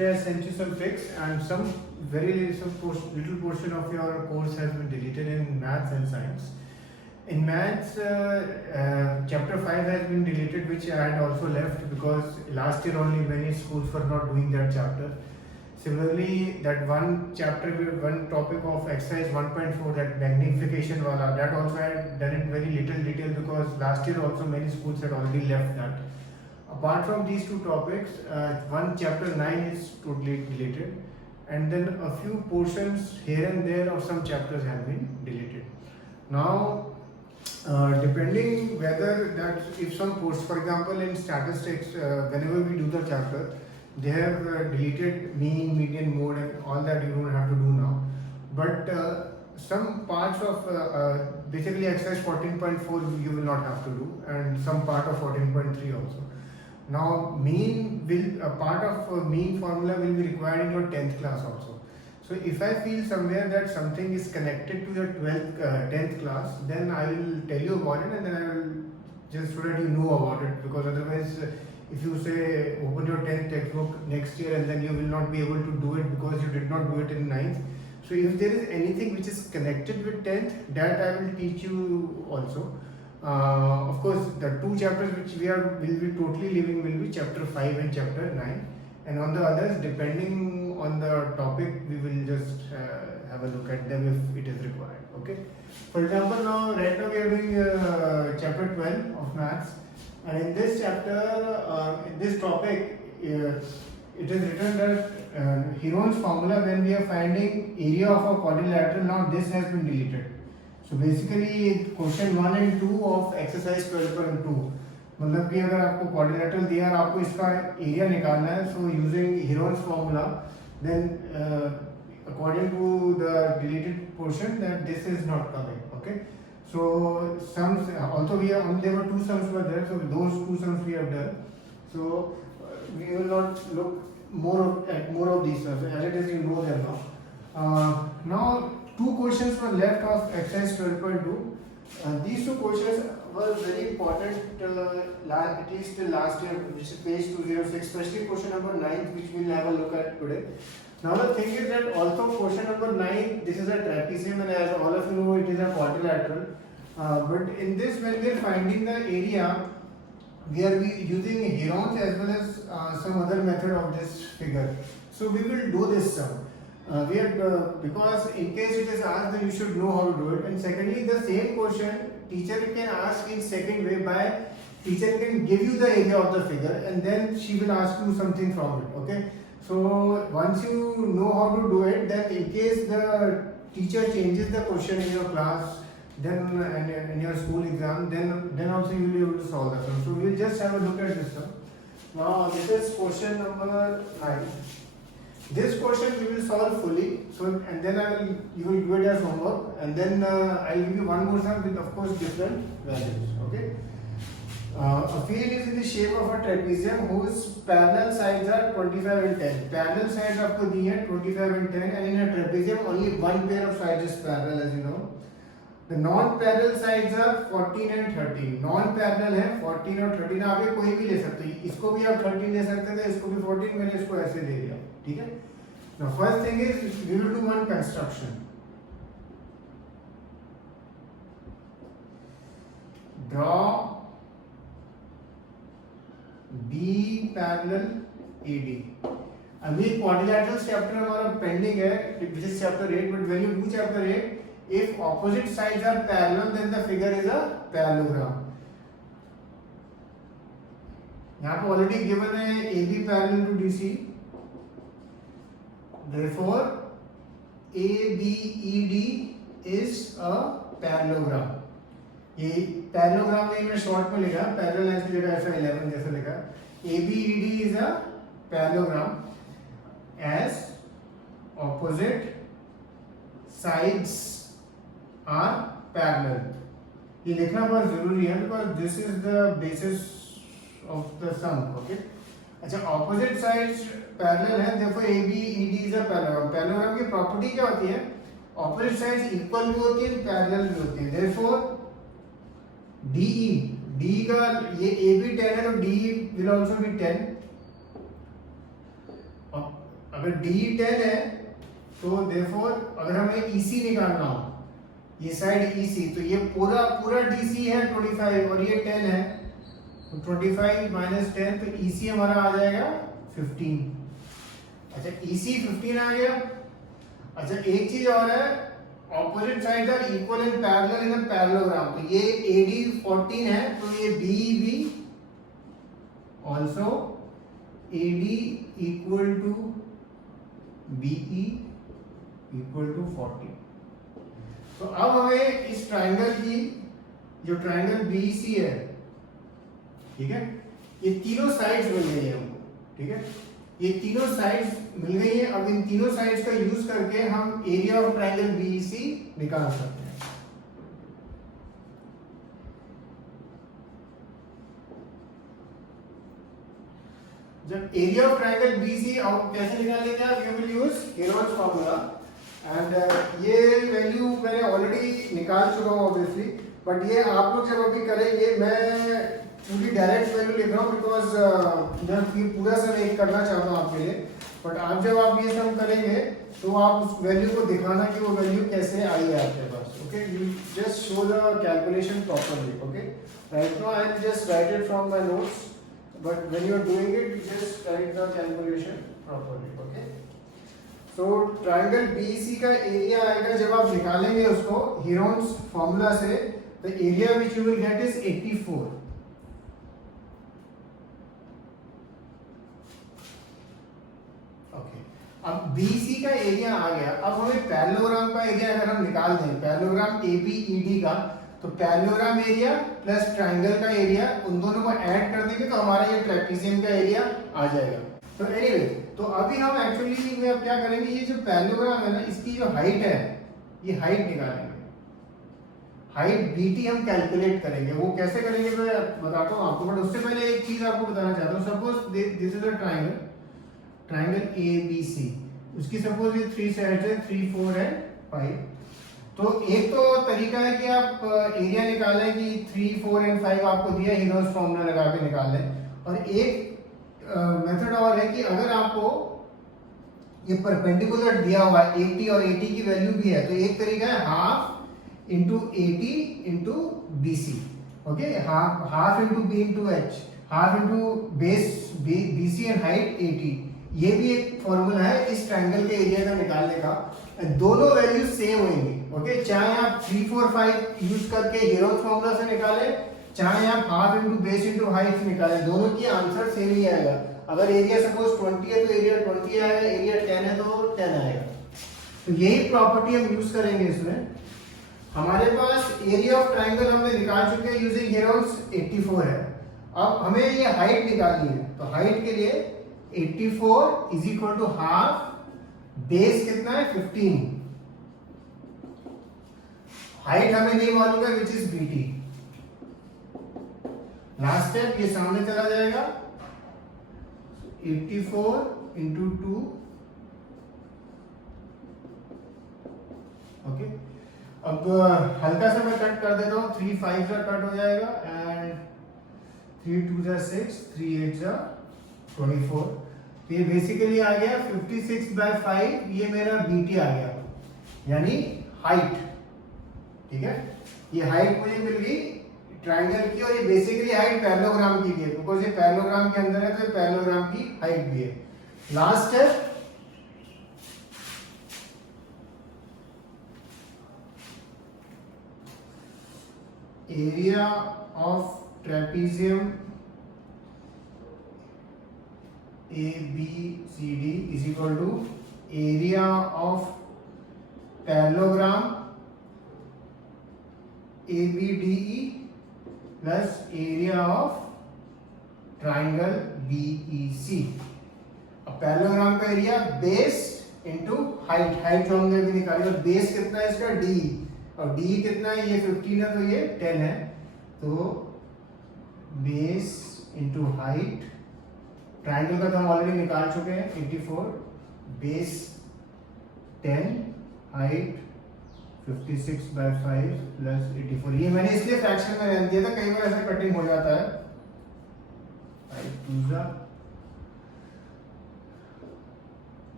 yesterday I sent you some pics, and some little portion of your course has been deleted in maths and science. In maths, chapter 5 has been deleted, which I had also left because last year only many schools were not doing that chapter. Similarly, that one chapter, one topic of exercise 1.4, that magnification wala, that also I had done in very little detail because last year also many schools had already left that. Apart from these two topics, one chapter 9 is totally deleted, and then a few portions here and there of some chapters have been deleted. Now, depending whether that if some course, for example, in statistics, whenever we do the chapter, they have deleted mean, median, mode, and all that you don't have to do now. But some parts of basically exercise 14.4 you will not have to do, and some part of 14.3 also. Now, a part of mean formula will be required in your 10th class also. So if I feel somewhere that something is connected to your 10th class, then I will tell you about it, and then I will just so that you know about it, because otherwise if you say open your 10th textbook next year and then you will not be able to do it because you did not do it in 9th. So if there is anything which is connected with 10th, that I will teach you also. Of course, the two chapters which will be totally leaving will be chapter 5 and chapter 9, and on the others, depending on the topic, we will just have a look at them if it is required. Okay. For example, right now we are doing chapter 12 of maths, and in this chapter, in this topic, it is written that Heron's formula when we are finding area of a quadrilateral. Now this has been deleted. So basically question 1 and 2 of exercise 12.2, मतलब कि अगर आपको quadrilateral दिया है और आपको इसका area निकालना है, so using Heron's formula, then according to the deleted portion, that this is not coming. Okay. So sums also there were two sums were there, so those two sums we have done. So we will not look at more of these sums, as it is you know them now. Now two questions were left of exercise 12.2. These two questions were very important at least till last year, which is page 206, especially question number 9, which we will have a look at today. Now the thing is that also question number 9, this is a trapezium, and as all of you know, it is a quadrilateral. But in this, when we are finding the area, we are using Heron's as well as some other method of this figure. So we will do this sum. Because in case it is asked, then you should know how to do it. And secondly, the same question teacher can ask in second way by teacher can give you the area of the figure, and then she will ask you something from it. Okay. So once you know how to do it, then in case the teacher changes the question in your class, then in your school exam, then also you will be able to solve the sum. So we will just have a look at this sum. Now this is question number 9. This question we will solve fully. So and then you will do it as homework, and then I will give you one more sum with of course different values. Okay. A field is in the shape of a trapezium whose parallel sides are 25 and 10. Parallel sides आपको दी है 25 and 10, and in a trapezium only one pair of sides is parallel, as you know. The non-parallel sides are 14 and 13. Non-parallel है 14 और 13. आप ये कोई भी ले सकते हैं. इसको भी आप 13 ले सकते थे, इसको भी 14. मैंने इसको ऐसे ले लिया. ठीक है. Now first thing is we will do one construction. Draw B parallel AD. अभी quadrilaterals chapter हमारा pending है, which is chapter 8. But when you do chapter 8, if opposite sides are parallel, then the figure is a parallelogram. यहाँ पे already given है AB parallel to DC. Therefore, ABED is a parallelogram. ये parallelogram में मैं short में लिखा, parallel ऐसे लिखा, ऐसा 11 जैसा लिखा. ABED is a parallelogram as opposite sides are parallel. ये लिखना बहुत जरूरी है because this is the basis of the sum. Okay. अच्छा, opposite sides parallel है, therefore ABED is a parallelogram. Parallelogram की property क्या होती है? Opposite sides equal भी होती है, parallel भी होती है. Therefore DE, D का ये AB 10 है तो DE will also be 10. अगर डी 10 है तो देयरफॉर अगर हमें ईसी निकालना हो, ये साइड ईसी, तो ये पूरा पूरा डीसी है 25 और ये 10 है, तो 25 माइनस 10, तो ईसी हमारा आ जाएगा 15। अच्छा ईसी 15 आ गया। अच्छा एक चीज और है, opposite sides are equal and parallel in a parallelogram, तो ये AD 14 है तो ये BEB also AD equal to BE equal to 40। तो अब हमें इस ट्राइंगल की, जो ट्राइंगल BEC है, ठीक है, ये तीनों साइड्स मिल गई है हमको, ठीक है, ये तीनों साइड्स मिल गई है। अब इन तीनों साइड्स का यूज करके हम एरिया ऑफ ट्राइंगल BEC निकाल सकते हैं। जब एरिया ऑफ ट्राइंगल BEC आप कैसे निकालेंगे आप, you will use Harold's formula, and ये वैल्यू मैंने ऑलरेडी निकाल चुका हूँ ऑब्वियसली, बट ये आप लोग जब अभी करेंगे, मैं पूरी डायरेक्ट वैल्यू लिख रहा हूँ बिकॉज मैं पूरा सब एक करना चाहता हूँ आपके लिए, बट आप जब आप ये सब करेंगे तो आप उस वैल्यू को दिखाना कि वो वैल्यू कैसे आई है आपके पास। Okay, you just show the calculation properly. Okay, right now I will just write it from my notes, but when you are doing it you just write the calculation properly। okay, so triangle BEC का area आएगा जब आप निकालेंगे उसको Heron's formula से, the area which you will get is 84। okay, अब BEC का area आ गया। अब हमें पैरेललोग्राम का एरिया अगर हम निकाल दें, पैरेललोग्राम ABED का, तो पैरेललोग्राम एरिया प्लस ट्राइंगल का एरिया, उन दोनों को ऐड कर देंगे तो हमारा ये ट्रेपेजियम का एरिया आ जाएगा। तो एनीवे, तो अभी हम एक्चुअली में अब क्या करेंगे, ये जो पैरेललोग्राम है ना, इसकी जो हाइट है, ये हाइट निकालेंगे, हाइट BT हम कैलकुलेट करेंगे। वो कैसे करेंगे मैं बताता हूँ आपको, बट उससे पहले एक चीज आपको बताना चाहता हूँ। Suppose this is a triangle, triangle ABC, उसकी सपोज ये 3 साइड्स है, 3, 4 एंड 5। तो एक तो तरीका है कि आप एरिया निकालें कि 3, 4 एंड 5 आपको दिया, हेरोल्ड्स फॉर्मूला लगा के निकाल लें। और एक मेथड और है कि अगर आपको ये परपेंडिकुलर दिया हुआ है 80 और 80 की वैल्यू भी है, तो एक तरीका है half into 80 into BC। Okay, half into B into H, half into base BC and height 80। ये भी एक फॉर्मूला है इस ट्रायंगल के एरिया का निकालने का। दोनों वैल्यू सेम होंगी। ओके, चाहे आप 3, 4, 5 यूज करके हेरोल्ड्स फॉर्मूला से निकालें, चाहे आप half into base into height से निकालें, दोनों की आंसर सेम ही आएगा। अगर एरिया सपोज 20 है तो एरिया 20 आएगा, एरिया 10 है तो 10 आएगा। तो यही प्रॉपर्टी हम यूज करेंगे इसमें। हमारे पास एरिया ऑफ ट्रायंगल हमने निकाल चुके हैं यूजिंग हेरोल्ड्स 84 है। अब हमें ये हाइट निकालनी है, तो हाइट के लिए 84 is equal to half, base कितना है 15, हाइट हमें नहीं मालूम है which is BT। Last step, ये सामने चला जाएगा, 84 इंटू 2। ओके, अब हल्का सा मैं कट कर देता हूँ, 3 5 का कट हो जाएगा एंड 3 2 जा 6, 3 8 जा 24। तो ये बेसिकली आ गया 56/5, ये मेरा BT आ गया, यानी हाइट। ठीक है, ये हाइट मुझे मिल गई ट्रायंगल की, और ये बेसिकली हाइट पैरेललोग्राम की भी है, बिकॉज ये पैरेललोग्राम के अंदर है तो ये पैरेललोग्राम की हाइट भी है। लास्ट है area of trapezium ABCD is equal to area of parallelogram ABDE plus area of triangle BEC। अब पैरेललोग्राम का area base into height, height जो हमने भी निकाली, और बेस कितना है इसका D, और D कितना है, ये 15 है तो ये 10 है, तो बेस इंटू हाइट, ट्रायंगल का तो हम ऑलरेडी निकाल चुके हैं 84, बेस 10, हाइट 56/5 प्लस 84। ये मैंने इसलिए फ्रैक्शन में रहने दिया था, कई बार ऐसे कटिंग हो जाता है। 5 2 जा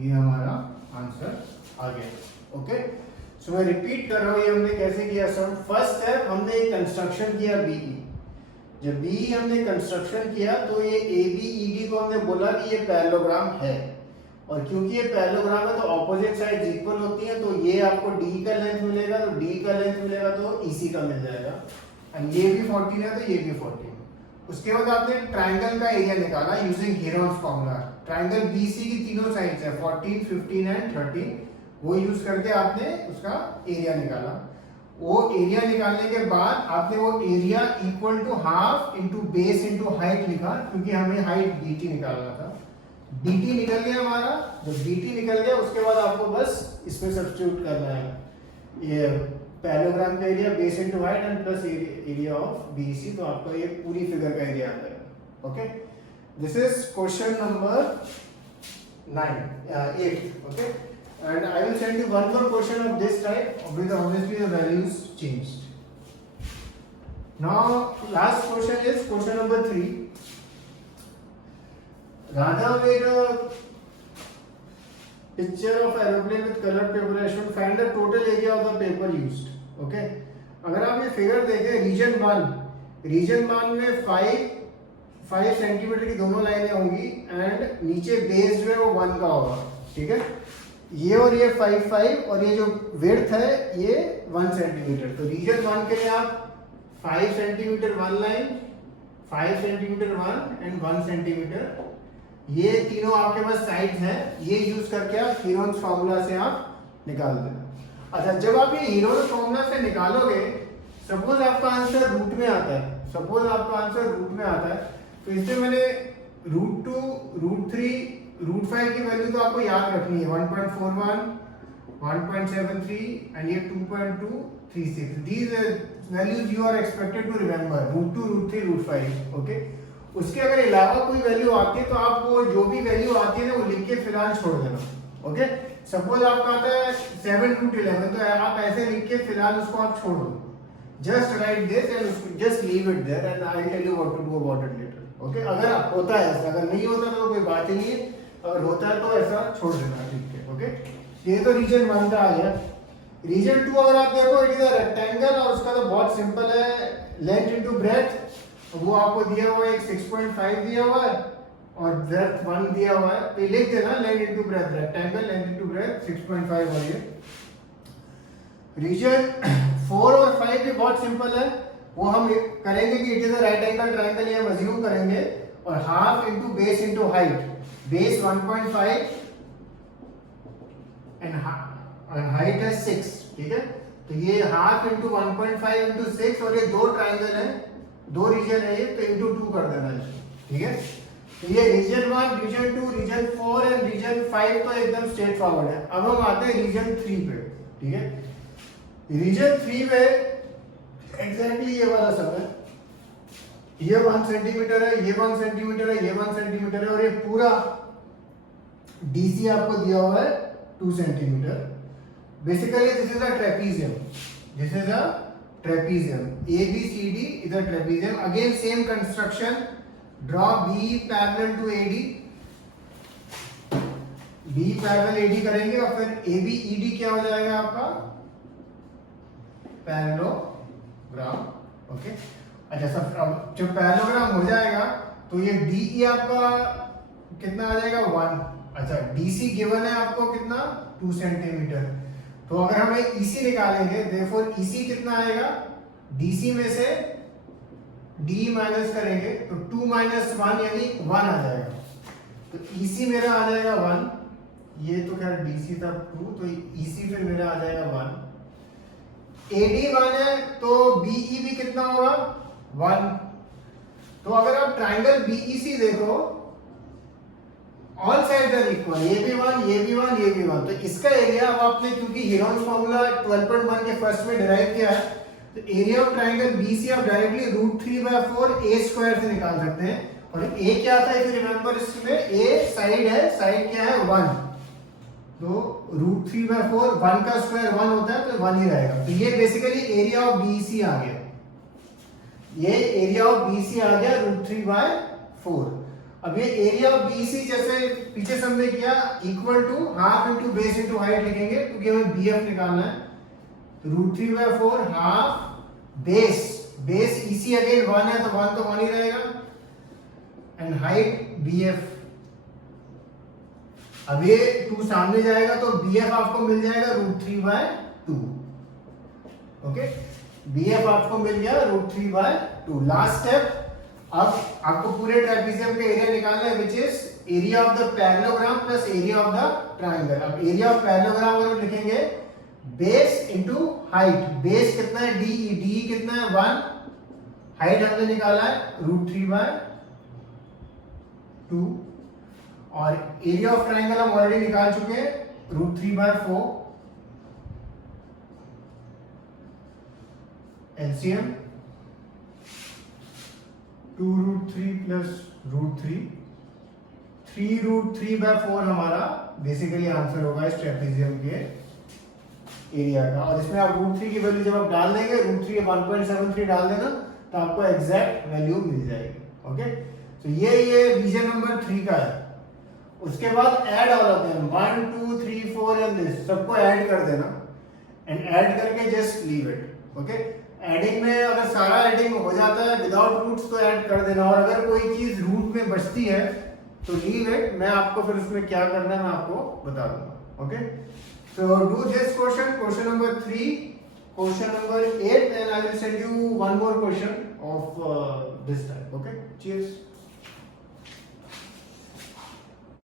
ये हमारा आंसर आ गया। ओके, सो मैं रिपीट कर रहा हूँ, ये हमने कैसे किया सम। फर्स्ट स्टेप हमने एक कंस्ट्रक्शन किया बीई। जब बीई हमने कंस्ट्रक्शन किया तो ये ABED को हमने बोला कि ये पैरेललोग्राम है, और क्योंकि ये पैरेललोग्राम है तो ऑपोजिट साइड्स इक्वल होती हैं, तो ये आपको D का लेंथ मिलेगा, तो D का लेंथ मिलेगा तो EC का मिल जाएगा, एंड ये भी 14 है तो ये भी 14। उसके बाद आपने ट्राइंगल का एरिया निकाला using Heron's formula. Triangle BC की तीनों साइड्स है 14, 15 एंड 13, वो यूज करके आपने उसका एरिया निकाला। वो एरिया निकालने के बाद आपने वो area equal to half into base into height लिखा, क्योंकि हमें हाइट BT निकालना था। BT निकल गया हमारा, जब BT निकल गया उसके बाद आपको बस इसमें सब्स्टिट्यूट करना है, ये पैरेललोग्राम का area base into height and plus area of BC, तो आपका ये पूरी फिगर का एरिया आ जाएगा। Okay, this is question number 8। Okay, and I will send you one more question of this type with obviously the values changed. Now last question is question number 3. Radha made a picture of aeroplane with colored paper. I should find the total area of the paper used. Okay, अगर आप ये figure देखें reason 1 में 5 centimetre की दोनों लाइनें होंगी and नीचे बेस जो है वो 1 का होगा। ठीक है, ये और ये 5 और ये जो विड्थ है ये 1 सेंटीमीटर। तो रीजन 1 के लिए आप 5 centimetre 1 line, 5 centimetre 1 and 1 centimetre, ये तीनों आपके पास साइड्स हैं, ये यूज करके आप हीरोन्स फॉर्मूला से आप निकाल देना। अच्छा, जब आप ये हीरोन्स फॉर्मूला से निकालोगे, सपोज आपका आंसर रूट में आता है, तो इससे मैंने √2, √3, √5 की वैल्यू तो आपको याद रखनी है, 1.41, 1.73 एंड ये 2.236। These values you are expected to remember, √2, √3, √5। Okay, उसके अगर अलावा कोई वैल्यू आती है तो आप वो जो भी वैल्यू आती है ना वो लिख के फिलहाल छोड़ देना। ओके, सपोज आपका आता है 7√11, तो आप ऐसे लिख के फिलहाल उसको आप छोड़ दो, just write this and just leave it there and I will tell you what to do about it later. Okay, अगर होता है ऐसा, अगर नहीं होता तो कोई बात ही नहीं है, अगर होता है तो ऐसा छोड़ देना। ठीक है, ओके, ये तो रीजन 1 का आ गया। रीजन 2 अगर आप देखो, इट इज अ रेक्टेंगल और उसका तो बहुत सिंपल है, लेंथ इनटू ब्रेड्थ, वो आपको दिया हुआ है 6.5 दिया हुआ है और ब्रेड्थ 1 दिया हुआ है, तो लिख देना length into breadth, rectangle length into breadth 6.5। और ये रीजन 4 और 5 भी बहुत सिंपल है, वो हम करेंगे कि it is a right angle triangle, ये हम अज्यूम करेंगे, और half into base into height, base 1.5 and height है 6। ठीक है, तो ये हाफ इंटू 1.5 इंटू 6, और ये दो ट्राइंगल है, दो रीजन है ये, तो इंटू 2 कर देना है। ठीक है, तो ये reason 1, reason 2, reason 4 and reason 5 तो एकदम स्ट्रेट फॉरवर्ड है। अब हम आते हैं रीजन 3 पे। ठीक है, रीजन 3 में एग्जैक्टली ये वाला सब है, ये 1 सेंटीमीटर है, ये 1 सेंटीमीटर है, ये 1 सेंटीमीटर है, और ये पूरा DC आपको दिया हुआ है 2 centimetre. Basically this is a trapezium, this is a trapezium, ABCD is a trapezium. Again same construction, draw B parallel to AD, B parallel AD करेंगे और फिर ABED क्या हो जाएगा आपका पैरेललोग्राम। ओके, अच्छा सब जब पैरेललोग्राम हो जाएगा तो ये DE आपका कितना आ जाएगा 1। अच्छा, DC गिवन है आपको कितना 2 सेंटीमीटर, तो अगर हमें EC निकालेंगे, therefore EC कितना आएगा, DC में से D माइनस करेंगे तो 2 - 1 यानी 1 आ जाएगा, तो EC मेरा आ जाएगा 1, ये तो खैर DC था 2, तो EC फिर मेरा आ जाएगा 1। AD 1 है तो BE भी कितना होगा 1। तो अगर आप ट्राइंगल BEC देखो, ऑल साइड्स आर इक्वल, ये भी 1, ये भी 1, ये भी 1, तो इसका एरिया अब आपने क्योंकि हीरोन्स फॉर्मूला 12.1 के फर्स्ट में डिराइव किया है, तो एरिया ऑफ ट्राइंगल BC आप डायरेक्टली √3/4 a स्क्वायर से निकाल सकते हैं। और a क्या था इफ यू रिमेंबर, इसमें a साइड है, साइड क्या है 1, तो √3/4 1 का स्क्वायर 1 होता है, तो 1 ही रहेगा। तो ये बेसिकली एरिया ऑफ BC आ गया, ये एरिया ऑफ BC आ गया √3/4। अब ये एरिया ऑफ बीसी जैसे पीछे सब में किया equal to half into base into height लिखेंगे क्योंकि हमें बीएफ निकालना है। √3/4 half base, base EC again 1 है तो 1 तो 1 ही रहेगा, एंड हाइट बीएफ। अब ये 2 सामने जाएगा तो बीएफ आपको मिल जाएगा √3/2। ओके, बीएफ आपको मिल गया √3/2। लास्ट स्टेप, अब आपको पूरे ट्रापेजियम का एरिया निकालना है which is area of the parallelogram plus area of the triangle. अब एरिया ऑफ पैरेललोग्राम अगर लिखेंगे बेस इनटू हाइट, बेस कितना है डी, डी कितना है 1, हाइट हमने निकाला है √3/2, और एरिया ऑफ ट्रायंगल हम ऑलरेडी निकाल चुके हैं √3/4। एलसीएम 2√3 प्लस √3, 3√3/4 हमारा बेसिकली आंसर होगा इस ट्रेपेजियम के एरिया का। और इसमें आप √3 की वैल्यू जब आप डाल देंगे, √3 1.73 डाल देना तो आपको एग्जैक्ट वैल्यू मिल जाएगी। ओके, तो ये रीजन नंबर 3 का है। उसके बाद add all of them 1 2 3 4 and this सबको ऐड कर देना, एंड ऐड करके just leave it. Okay, adding में अगर सारा एडिंग हो जाता है विदाउट रूट्स तो ऐड कर देना, और अगर कोई चीज रूट में बचती है तो लीव इट। मैं आपको फिर उसमें क्या करना है मैं आपको बता दूंगा। Okay, so do this question number 3, question number 8, and I will send you one more question of this type. Okay, cheers.